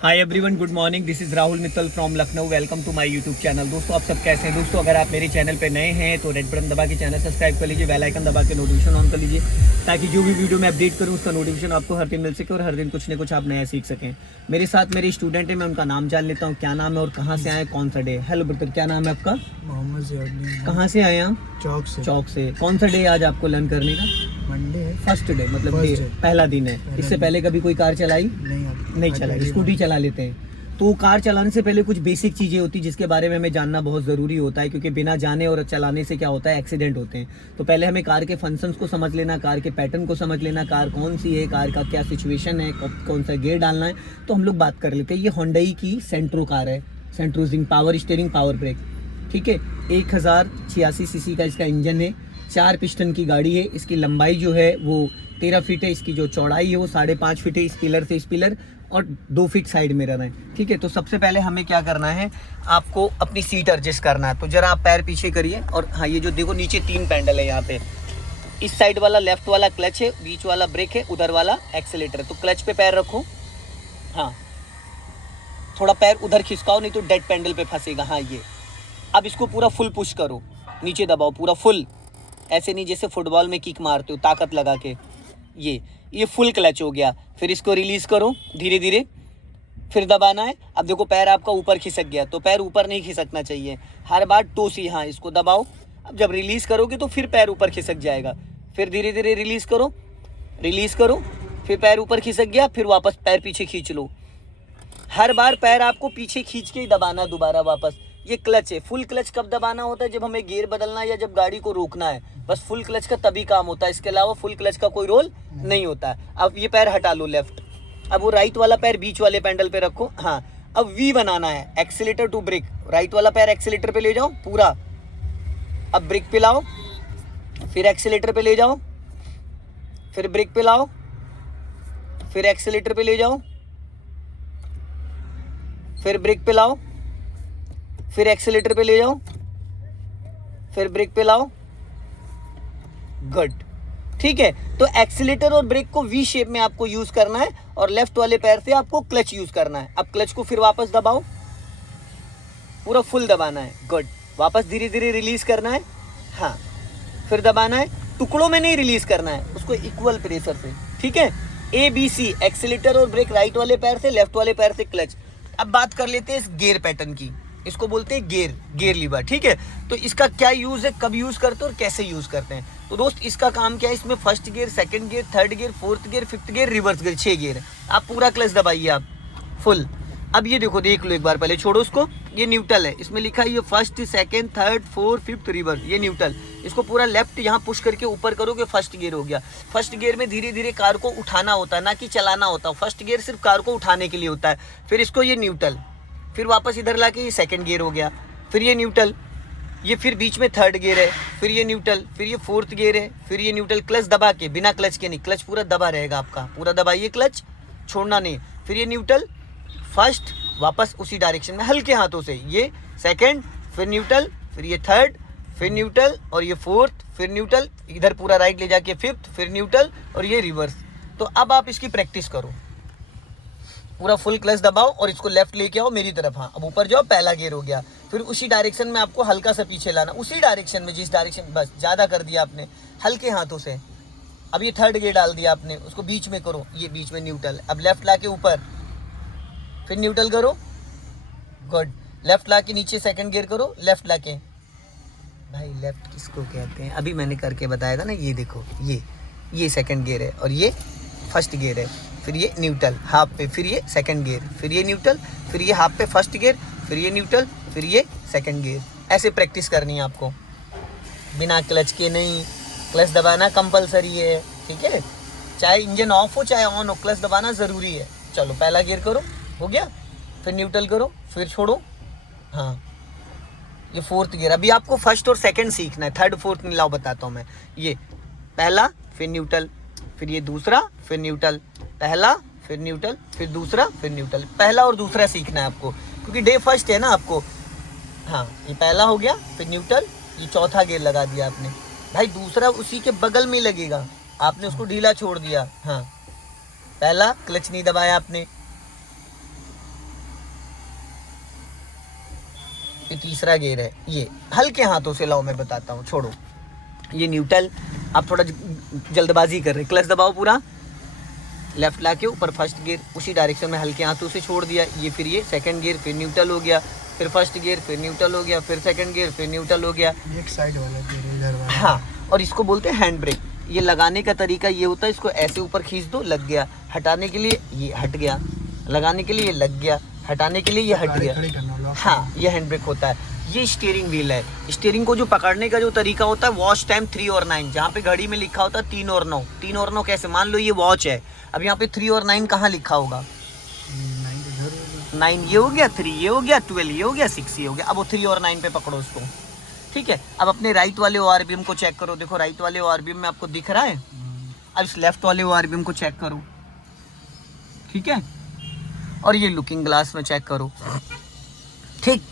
Hi everyone, good morning. This is Rahul Mittal from Lucknow. Welcome to my YouTube channel. दोस्तों, आप सब कैसे हैं? दोस्तों, अगर आप मेरे चैनल पे नए हैं तो रेड बटन दबा के चैनल सब्सक्राइब कर लीजिए, बेल आइकन दबा के नोटिफिकेशन ऑन कर लीजिए, ताकि जो भी वीडियो मैं अपडेट करूं उसका नोटिफिकेशन आपको हर दिन मिल सके और हर दिन कुछ न कुछ आप नया सीख सकें। मेरे साथ मेरे स्टूडेंट है, मैं उनका नाम जान लेता हूँ। क्या नाम है और कहाँ से आए, कौन सा डे? हेलो ब्रदर, क्या नाम है आपका? मोहम्मद ज़ियाउद्दीन। कहाँ से आए आप? चौक से। चौक से। कौन सा डे आज आपको लर्न करने का? मंडे है। फर्स्ट डे, मतलब First डे, day। पहला दिन है। इससे पहले कभी कोई कार चलाई? नहीं चलाई। स्कूटी चला लेते हैं। तो कार चलाने से पहले कुछ बेसिक चीज़ें होती हैं जिसके बारे में हमें जानना बहुत ज़रूरी होता है, क्योंकि बिना जाने और चलाने से क्या होता है, एक्सीडेंट होते हैं। तो पहले हमें कार के फंक्शंस को समझ लेना, कार के पैटर्न को समझ लेना, कार कौन सी है, कार का क्या सिचुएशन है, कौन सा गियर डालना है। तो हम लोग बात कर लेते हैं। ये होंडई की सेंट्रो कार है, सेंट्रोजिंग, पावर स्टीयरिंग, पावर ब्रेक। ठीक है, 1086 सीसी का इसका इंजन है, 4 पिस्टन की गाड़ी है। इसकी लंबाई जो है वो 13 फीट है, इसकी जो चौड़ाई है वो 5.5 फीट है, इस पिलर से इस पिलर, और 2 फीट साइड मिरर है। ठीक है, तो सबसे पहले हमें क्या करना है, आपको अपनी सीट एडजस्ट करना है। तो जरा आप पैर पीछे करिए, और हाँ, ये जो देखो नीचे 3 पैडल है यहाँ पे। इस साइड वाला लेफ्ट वाला क्लच है, बीच वाला ब्रेक है, उधर वाला एक्सेलेटर है। तो क्लच पे पैर रखो, हाँ, थोड़ा पैर उधर खिसकाओ, नहीं तो डेड पैडल पे फंसेगा। हाँ, ये अब इसको पूरा फुल पुश करो, नीचे दबाओ पूरा फुल, ऐसे नहीं जैसे फुटबॉल में किक मारते हो ताकत लगा के। ये फुल क्लच हो गया। फिर इसको रिलीज करो धीरे धीरे, फिर दबाना है। अब देखो पैर आपका ऊपर खिसक गया, तो पैर ऊपर नहीं खिसकना चाहिए, हर बार टो सी, हाँ, इसको दबाओ। अब जब रिलीज करोगे तो फिर पैर ऊपर खिसक जाएगा। फिर धीरे धीरे रिलीज करो, फिर पैर ऊपर खिसक गया, फिर वापस पैर पीछे खींच लो। हर बार पैर आपको पीछे खींच के ही दबाना दोबारा वापस। ये क्लच है। फुल क्लच कब दबाना होता है? जब हमें गियर बदलना है या जब गाड़ी को रोकना है, बस फुल क्लच का तभी काम होता है। इसके अलावा फुल क्लच का कोई रोल नहीं होता है। अब ये पैर हटा लो लेफ्ट, अब वो राइट वाला पैर बीच वाले पैडल पे रखो। हाँ, अब वी बनाना है, एक्सीलेटर टू ब्रेक। राइट वाला पैर एक्सीलेटर पे ले जाओ पूरा, अब ब्रेक पे लाओ, फिर एक्सीलेटर पे ले जाओ, फिर ब्रेक पे लाओ, फिर एक्सीलेटर पे ले जाओ, फिर ब्रेक पे लाओ, फिर एक्सीलेटर पे ले जाओ, फिर ब्रेक पे लाओ। गुड, ठीक है। तो एक्सीलेटर और ब्रेक को वी शेप में आपको यूज करना है, और लेफ्ट वाले पैर से आपको क्लच यूज करना है। अब क्लच को फिर वापस दबाओ, पूरा फुल दबाना है। गुड, वापस धीरे धीरे रिलीज करना है। हाँ, फिर दबाना है, टुकड़ों में नहीं रिलीज करना है, उसको इक्वल प्रेशर से। ठीक है, ABC, एक्सीलेटर और ब्रेक राइट वाले पैर से, लेफ्ट वाले पैर से क्लच। अब बात कर लेते हैं इस गियर पैटर्न की। इसको बोलते हैं गियर लीवर। ठीक है, तो इसका क्या यूज है, कब यूज करते हैं और कैसे यूज करते हैं? तो दोस्त, इसका काम क्या है, इसमें first gear, second gear, third gear, fourth gear, fifth gear, reverse gear, 6 gear है। आप पूरा क्लच दबाइए आप फुल। अब ये देखो, देख लो एक बार, पहले छोड़ो उसको। ये न्यूट्रल है, इसमें लिखा है ये first, second, third, fourth, fifth, reverse, ये न्यूट्रल। इसको पूरा लेफ्ट यहाँ पुश करके ऊपर करोगे, फर्स्ट गियर हो गया। फर्स्ट गियर में धीरे धीरे कार को उठाना होता है, ना कि चलाना होता है। फर्स्ट गियर सिर्फ कार को उठाने के लिए होता है। फिर इसको ये न्यूट्रल, फिर वापस इधर लाके ये सेकंड गियर हो गया, फिर ये न्यूट्रल, ये फिर बीच में थर्ड गियर है, फिर ये न्यूट्रल, फिर ये फोर्थ गियर है, फिर ये न्यूट्रल। क्लच दबा के, बिना क्लच के नहीं, क्लच पूरा दबा रहेगा आपका, पूरा दबाइए, क्लच छोड़ना नहीं। फिर ये न्यूट्रल, फर्स्ट, वापस उसी डायरेक्शन में हल्के हाथों से, ये सेकंड, फिर न्यूट्रल, फिर ये थर्ड, फिर न्यूट्रल, और ये फोर्थ, फिर न्यूट्रल, इधर पूरा राइट ले जाके फिफ्थ, फिर न्यूट्रल, और ये रिवर्स। तो अब आप इसकी प्रैक्टिस करो, पूरा फुल क्लच दबाओ और इसको लेफ्ट लेके आओ मेरी तरफ। हाँ, अब ऊपर जाओ, पहला गियर हो गया। फिर उसी डायरेक्शन में आपको हल्का सा पीछे लाना, उसी डायरेक्शन में, जिस डायरेक्शन, बस ज़्यादा कर दिया आपने, हल्के हाथों से। अब ये थर्ड गियर डाल दिया आपने, उसको बीच में करो, ये बीच में न्यूट्रल। अब लेफ्ट ला के ऊपर, फिर न्यूट्रल करो। गुड, लेफ्ट ला के नीचे सेकंड गियर करो, लेफ्ट ला के। भाई लेफ्ट किसको कहते हैं, अभी मैंने करके बताया था ना। ये देखो, ये सेकंड गियर है और ये फर्स्ट गियर है। फिर ये न्यूट्रल हाफ पे, फिर ये सेकंड गियर, फिर ये न्यूट्रल, फिर ये हाफ पे फर्स्ट गियर, फिर ये न्यूट्रल, फिर ये सेकंड गियर। ऐसे प्रैक्टिस करनी है आपको, बिना क्लच के नहीं। क्लच दबाना कंपलसरी है, ठीक है, चाहे इंजन ऑफ हो चाहे ऑन हो, क्लच दबाना ज़रूरी है। चलो, पहला गियर करो, हो गया, फिर न्यूट्रल करो, फिर छोड़ो। हाँ, ये फोर्थ गियर। अभी आपको फर्स्ट और सेकंड सीखना है, थर्ड फोर्थ नहीं, लाओ बताता हूँ मैं। ये पहला, फिर न्यूट्रल, फिर ये दूसरा, फिर न्यूट्रल, पहला, फिर न्यूट्रल, फिर दूसरा, फिर न्यूट्रल। पहला और दूसरा सीखना है आपको, क्योंकि डे फर्स्ट है ना आपको। हाँ, ये पहला हो गया, फिर न्यूट्रल, ये चौथा गियर लगा दिया आपने। भाई दूसरा उसी के बगल में लगेगा, आपने उसको ढीला छोड़ दिया। हाँ, पहला, क्लच नहीं दबाया आपने, तीसरा गियर है, ये हल्के हाथों से लाओ, मैं बताता हूँ, छोड़ो, ये न्यूट्रल। आप थोड़ा जल्दबाजी कर रहे, क्लच दबाओ पूरा, लेफ्ट ला के ऊपर फर्स्ट गियर उसी डायरेक्शन में हल्के हाथों से छोड़ दिया, ये फिर ये सेकंड गियर, फिर न्यूट्रल हो गया, फिर फर्स्ट गियर, फिर न्यूट्रल हो गया, फिर सेकंड गियर, फिर न्यूट्रल हो गया। एक साइड वाला गियर है, इधर वाला। हाँ, और इसको बोलते हैं हैंड ब्रेक। ये लगाने का तरीका ये होता है, इसको ऐसे ऊपर खींच दो, लग गया, हटाने के लिए ये हट गया, लगाने के लिए ये लग गया, हटाने के लिए ये हट गया। खड़ी करना, लॉक हाँ, ये हैंड ब्रेक होता है। ये स्टीयरिंग व्हील है। स्टीयरिंग को जो पकड़ने का जो तरीका होता है, वॉच टाइम 3 और 9, जहाँ पे घड़ी में लिखा होता है 3 और 9। 3 और 9 कैसे, मान लो ये वॉच है, अब यहाँ पे 3 और 9 कहाँ लिखा होगा, 9 ये हो गया, 3 ये हो गया, 12 ये हो गया, 6 ये हो गया। अब वो 3 और 9 पे पकड़ो उसको, ठीक है। अब अपने राइट वाले ORBM को चेक करो, देखो राइट वाले ORBM में आपको दिख रहा है। अब इस लेफ्ट वाले ORBM को चेक करो, ठीक है, और ये लुकिंग ग्लास में चेक करो, ठीक।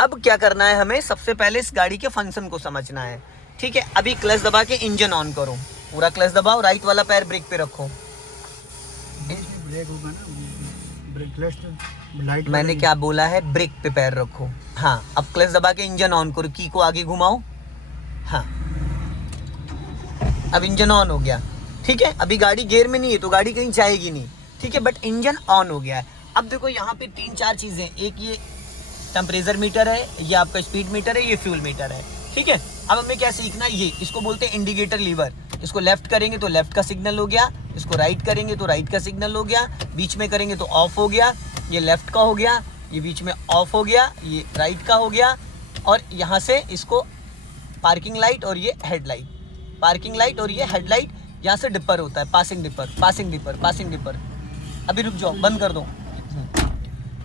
अब क्या करना है हमें, सबसे पहले इस गाड़ी के फंक्शन को समझना है, ठीक है। अभी क्लच दबा के इंजन ऑन करो, पूरा क्लच दबाओ, राइट वाला पैर ब्रेक पे रखो। ब्रेक होगा ना, ब्रेक क्लच लाइट। मैंने क्या बोला है, ब्रेक पे पैर रखो। हाँ, अब क्लच दबा के इंजन ऑन करो, की को आगे घुमाओ। हाँ, अब इंजन ऑन हो गया, ठीक है। अभी गाड़ी गियर में नहीं है तो गाड़ी कहीं जाएगी नहीं, ठीक है, बट इंजन ऑन हो गया है। अब देखो यहाँ पे 3-4 चीजें, एक ये टेम्परेचर मीटर है, ये आपका स्पीड मीटर है, ये फ्यूल मीटर है, ठीक है। अब हमें क्या सीखना है, ये इसको बोलते हैं इंडिकेटर लीवर। इसको लेफ्ट करेंगे तो लेफ्ट का सिग्नल हो गया, इसको राइट करेंगे तो राइट का सिग्नल हो गया, बीच में करेंगे तो ऑफ हो गया, ये लेफ्ट का हो गया, ये बीच में ऑफ हो गया, ये राइट का हो गया, और यहाँ से इसको पार्किंग लाइट और ये हेडलाइट, पार्किंग लाइट और ये हेडलाइट, यहाँ से डिपर होता है, passing dipper, passing dipper, passing dipper. अभी रुक जाओ, बंद कर दो,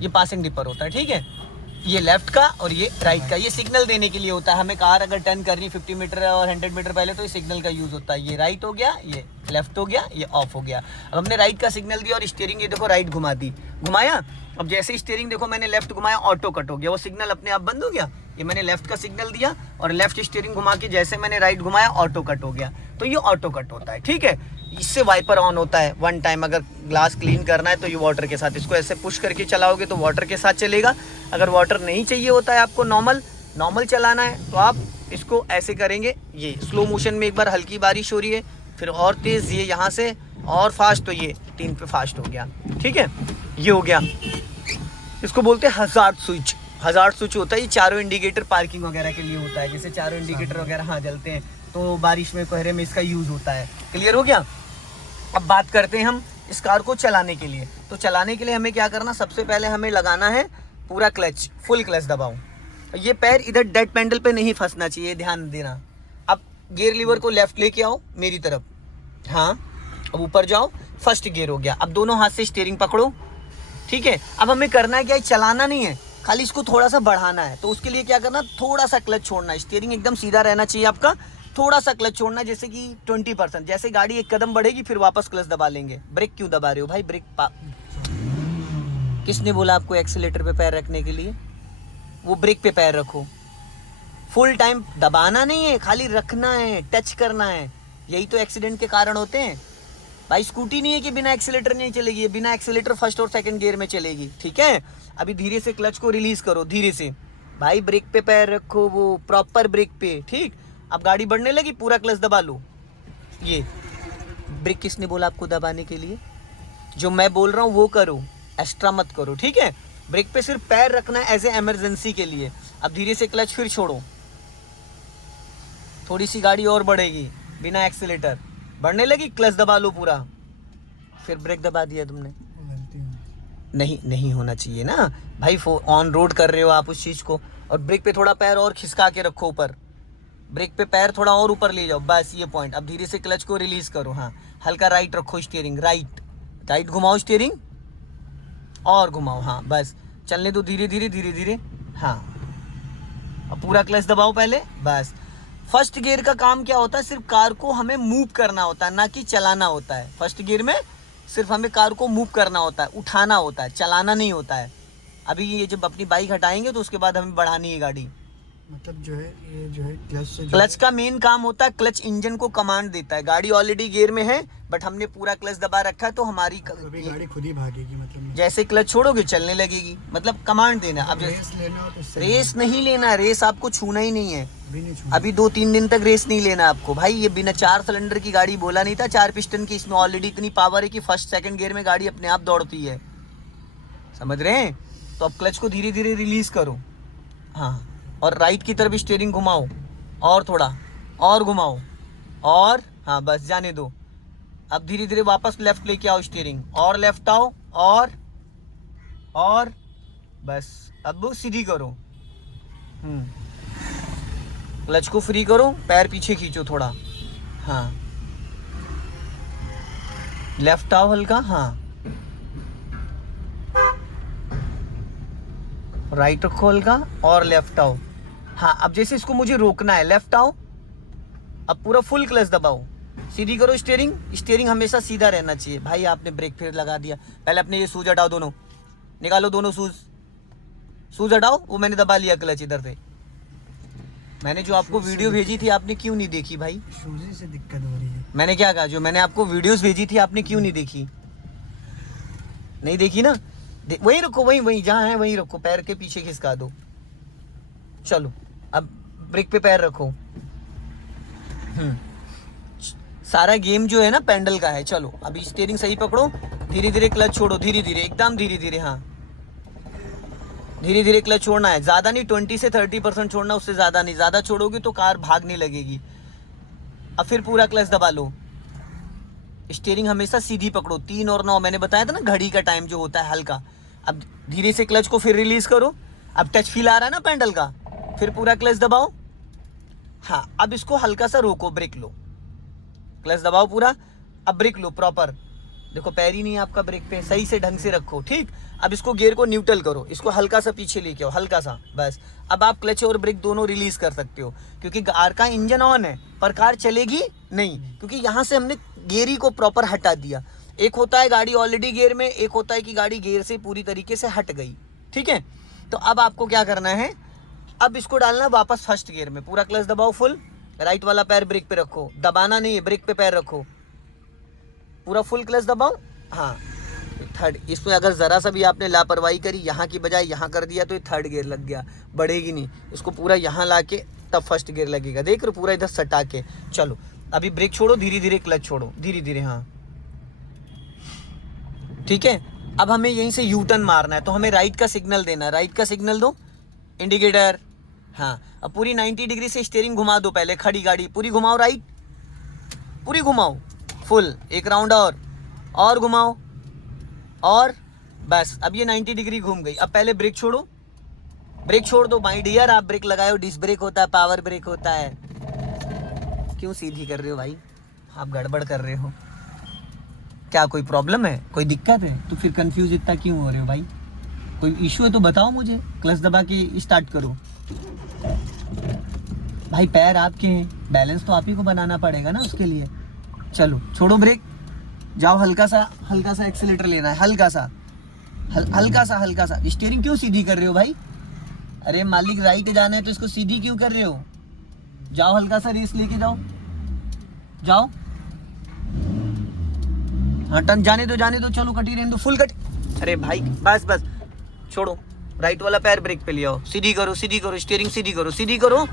ये पासिंग डिपर होता है, ठीक है। ये लेफ्ट का और ये राइट का, ये सिग्नल देने के लिए होता है। हमें कार अगर टर्न करनी 50 मीटर और 100 मीटर पहले तो ये सिग्नल का यूज होता है। ये राइट हो गया, ये लेफ्ट हो गया, ये ऑफ हो गया। अब हमने राइट का सिग्नल दिया और स्टीयरिंग ये देखो राइट घुमा दी, घुमाया। अब जैसे स्टीयरिंग देखो मैंने लेफ्ट घुमाया, ऑटो कट हो गया, वो सिग्नल अपने आप बंद हो गया। ये मैंने लेफ्ट का सिग्नल दिया और लेफ्ट स्टीयरिंग घुमा के जैसे मैंने राइट घुमाया, ऑटो कट हो गया। तो ये ऑटो कट होता है, ठीक है। इससे वाइपर ऑन होता है। वन टाइम अगर ग्लास क्लीन करना है तो ये वाटर के साथ, इसको ऐसे पुश करके चलाओगे तो वाटर के साथ चलेगा। अगर वाटर नहीं चाहिए होता है, आपको नॉर्मल चलाना है तो आप इसको ऐसे करेंगे। ये स्लो मोशन में एक बार हल्की बारिश हो रही है, फिर और तेज़, ये यहाँ से और फास्ट, तो ये 3 पे फास्ट हो गया, ठीक है। ये हो गया, इसको बोलते हैं हजार्ड स्विच। हजार्ड स्विच होता है, ये चारों इंडिकेटर पार्किंग वगैरह के लिए होता है। जैसे चारों इंडिकेटर वगैरह हाँ जलते हैं तो बारिश में कोहरे में इसका यूज़ होता है। क्लियर हो गया। अब बात करते हैं हम इस कार को चलाने के लिए। तो चलाने के लिए हमें क्या करना, सबसे पहले हमें लगाना है पूरा क्लच, फुल क्लच दबाओ। ये पैर इधर डेड पैडल पे नहीं फंसना चाहिए, ध्यान देना। अब गियर लीवर को लेफ्ट लेके आओ मेरी तरफ, हाँ, अब ऊपर जाओ, फर्स्ट गियर हो गया। अब दोनों हाथ से स्टीयरिंग पकड़ो, ठीक है। अब हमें करना है क्या, चलाना नहीं है, खाली इसको थोड़ा सा बढ़ाना है। तो उसके लिए क्या करना, थोड़ा सा क्लच छोड़ना है, स्टीयरिंग एकदम सीधा रहना चाहिए आपका, थोड़ा सा क्लच छोड़ना है, जैसे कि 20%। जैसे गाड़ी एक कदम बढ़ेगी फिर वापस क्लच दबा लेंगे। ब्रेक क्यों दबा रहे हो भाई, ब्रेक किसने बोला आपको एक्सीलेटर पे पैर रखने के लिए, वो ब्रेक पे पैर रखो। फुल टाइम दबाना नहीं है, खाली रखना है, टच करना है। यही तो एक्सीडेंट के कारण होते हैं भाई। स्कूटी नहीं है कि बिना एक्सीलेटर नहीं चलेगी, बिना एक्सीलेटर फर्स्ट और सेकंड गियर में चलेगी, ठीक है। अभी धीरे से क्लच को रिलीज करो, धीरे से भाई, ब्रेक पे पैर रखो, वो प्रॉपर ब्रेक पे, ठीक। अब गाड़ी बढ़ने लगी, पूरा क्लच दबा लो। ये ब्रेक किसने बोला आपको दबाने के लिए, जो मैं बोल रहा हूँ वो करो, एक्स्ट्रा मत करो, ठीक है। ब्रेक पे सिर्फ पैर रखना है एज ए इमरजेंसी के लिए। अब धीरे से क्लच फिर छोड़ो, थोड़ी सी गाड़ी और बढ़ेगी बिना एक्सीलेटर, बढ़ने लगी, क्लच दबा लो पूरा, फिर ब्रेक दबा दिया तुमने। नहीं होना चाहिए ना भाई, ऑन रोड कर रहे हो आप उस चीज़ को। और ब्रेक पे थोड़ा पैर और खिसका के रखो ऊपर, ब्रेक पे पैर थोड़ा और ऊपर ले जाओ, बस ये पॉइंट। अब धीरे से क्लच को रिलीज करो, हाँ, हल्का राइट रखो स्टीयरिंग, राइट घुमाओ स्टीयरिंग और घुमाओ, हाँ, बस चलने दो, धीरे धीरे, हाँ। अब पूरा क्लच दबाओ पहले, बस। फर्स्ट गियर का काम क्या होता है, सिर्फ कार को हमें मूव करना होता है, ना कि चलाना होता है। फर्स्ट गियर में सिर्फ हमें कार को मूव करना होता है, उठाना होता है, चलाना नहीं होता है। अभी ये जब अपनी बाइक हटाएंगे तो उसके बाद हमें बढ़ानी है गाड़ी, मतलब जो है ये जो है क्लच से क्लच का मेन काम होता है, क्लच इंजन को कमांड देता है। गाड़ी ऑलरेडी गियर में है बट हमने पूरा क्लच दबा रखा है, तो हमारी अभी गाड़ी खुद ही भागेगी, मतलब जैसे क्लच छोड़ोगे चलने लगेगी, मतलब कमांड देना। अब रेस लेना हो तो इससे रेस नहीं लेना, रेस आपको छूना ही नहीं है। भी नहीं छूना। अभी 2-3 दिन तक रेस नहीं लेना आपको भाई। ये बिना 4 सिलेंडर की गाड़ी बोला नहीं था, 4 पिस्टन की। इसमें ऑलरेडी इतनी पावर है कि फर्स्ट सेकंड गियर में गाड़ी अपने आप दौड़ती है, समझ रहे हैं? तो अब क्लच को धीरे धीरे रिलीज करो, हाँ, और राइट की तरफ स्टीयरिंग घुमाओ, और थोड़ा और घुमाओ, और हाँ बस जाने दो। अब धीरे धीरे वापस लेफ्ट लेके आओ स्टीयरिंग, और लेफ्ट आओ, और बस अब सीधी करो। क्लच को फ्री करो, पैर पीछे खींचो थोड़ा, हाँ, लेफ्ट आओ हल्का, हाँ, राइट रखो हल्का, और लेफ्ट आओ, हाँ। अब जैसे इसको मुझे रोकना है, लेफ्ट आओ, अब पूरा फुल क्लच दबाओ, सीधी करो स्टीयरिंग। स्टीयरिंग हमेशा सीधा रहना चाहिए। भाई आपने ब्रेक फिर लगा दिया, पहले अपने ये सूज हटाओ, दोनों निकालो, दोनों सूज हटाओ। वो मैंने दबा लिया क्लच इधर से। मैंने जो आपको वीडियो भेजी थी आपने क्यों नहीं देखी भाई? शूज़ से दिक्कत हो रही है। मैंने क्या कहा, जो मैंने आपको वीडियोस भेजी थी आपने क्यों नहीं देखी? नहीं देखी ना? वहीं रखो, वहीं जहाँ है वहीं रखो, पैर के पीछे खिसका दो। चलो अब ब्रेक पे पैर रखो। सारा गेम जो है ना पेंडल का है। चलो अभी स्टीयरिंग सही पकड़ो, धीरे धीरे क्लच छोड़ो, धीरे धीरे, एकदम धीरे धीरे, हाँ, धीरे धीरे क्लच छोड़ना है। ज़्यादा नहीं, 20 से 30% छोड़ना, उससे ज़्यादा नहीं। ज़्यादा छोड़ोगे तो कार भागने लगेगी। अब फिर पूरा क्लच दबा लो। स्टीयरिंग हमेशा सीधी पकड़ो। 3 और 9 मैंने बताया था ना, घड़ी का टाइम जो होता है हल्का। अब धीरे से क्लच को फिर रिलीज करो। अब टच फील आ रहा है ना पेंडल का, फिर पूरा क्लच दबाओ, हाँ। अब इसको हल्का सा रोको, ब्रेक लो, क्लच दबाओ पूरा, अब ब्रेक लो प्रॉपर। देखो पैर ही नहीं है आपका ब्रेक पे, सही से ढंग से रखो, ठीक। अब इसको गियर को न्यूट्रल करो, इसको हल्का सा पीछे लेके आओ, हल्का सा, बस। अब आप क्लच और ब्रेक दोनों रिलीज कर सकते हो, क्योंकि कार का इंजन ऑन है पर कार चलेगी नहीं, क्योंकि यहाँ से हमने गियर को प्रॉपर हटा दिया। एक होता है गाड़ी ऑलरेडी गियर में, एक होता है कि गाड़ी गियर से पूरी तरीके से हट गई, ठीक है। तो अब आपको क्या करना है, अब इसको डालना वापस फर्स्ट गियर में। पूरा क्लच दबाओ फुल, राइट वाला पैर ब्रेक पे रखो, दबाना नहीं है, ब्रेक पे पैर रखो, पूरा फुल क्लच दबाओ, हाँ। थर्ड, इसमें अगर ज़रा सा भी आपने लापरवाही करी, यहाँ की बजाय यहाँ कर दिया, तो ये थर्ड गियर लग गया, बढ़ेगी नहीं। इसको पूरा यहाँ ला के तब फर्स्ट गियर लगेगा, देख रहे पूरा इधर सटा के। चलो अभी ब्रेक छोड़ो, धीरे धीरे क्लच छोड़ो, धीरे धीरे, हाँ, ठीक है। अब हमें यहीं से यू टर्न मारना है, तो हमें राइट का सिग्नल देना है। राइट का सिग्नल दो, इंडिकेटर, हाँ। अब पूरी 90 डिग्री से स्टीयरिंग घुमा दो, पहले खड़ी गाड़ी पूरी घुमाओ, राइट पूरी घुमाओ फुल, एक राउंड और घुमाओ, और बस। अब ये 90 डिग्री घूम गई। अब पहले ब्रेक छोड़ो, ब्रेक छोड़ दो माय डियर। आप ब्रेक लगाओ, डिस्क ब्रेक होता है, पावर ब्रेक होता है। क्यों सीधी कर रहे हो भाई? आप गड़बड़ कर रहे हो क्या? कोई प्रॉब्लम है, कोई दिक्कत है? तो फिर कंफ्यूज इतना क्यों हो रहे हो भाई? कोई इशू है तो बताओ मुझे, क्लच दबा के स्टार्ट करो। भाई पैर आपके हैं, बैलेंस तो आप ही को बनाना पड़ेगा ना उसके लिए। चलो छोड़ो ब्रेक, जाओ, हल्का सा एक्सीलेटर लेना है, हल्का सा। स्टीयरिंग क्यों सीधी कर रहे हो भाई? अरे मालिक राइट जाना है तो इसको सीधी क्यों कर रहे हो? जाओ हल्का सा रेस लेके जाओ। हाँ टर्न, जाने दो, चलो कटी रहने दो, फुल कट। अरे भाई बस छोड़ो, राइट वाला पैर ब्रेक पे ले आओ, सीधी करो, स्टीयरिंग सीधी करो,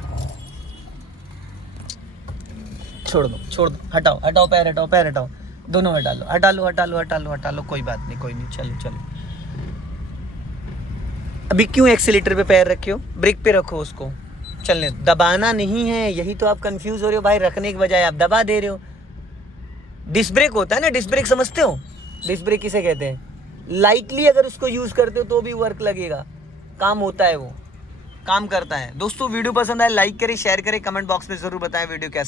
छोड़ दो, हटाओ पैर हटाओ, दोनों हटा लो, कोई बात नहीं, चलो। अभी क्यों एक्सीलेटर पे पैर रखे हो? ब्रेक पे रखो उसको, चलने दबाना नहीं है। यही तो आप कंफ्यूज हो रहे हो भाई, रखने के बजाय आप दबा दे रहे हो। डिस्क ब्रेक होता है ना, डिस्क ब्रेक समझते हो? डिस्क ब्रेक किसे कहते हैं? लाइटली अगर उसको यूज करते हो तो भी वर्क लगेगा, काम होता है, वो काम करता है। दोस्तों वीडियो पसंद आए लाइक करें, शेयर करें, कमेंट बॉक्स में जरूर बताएं वीडियो कैसा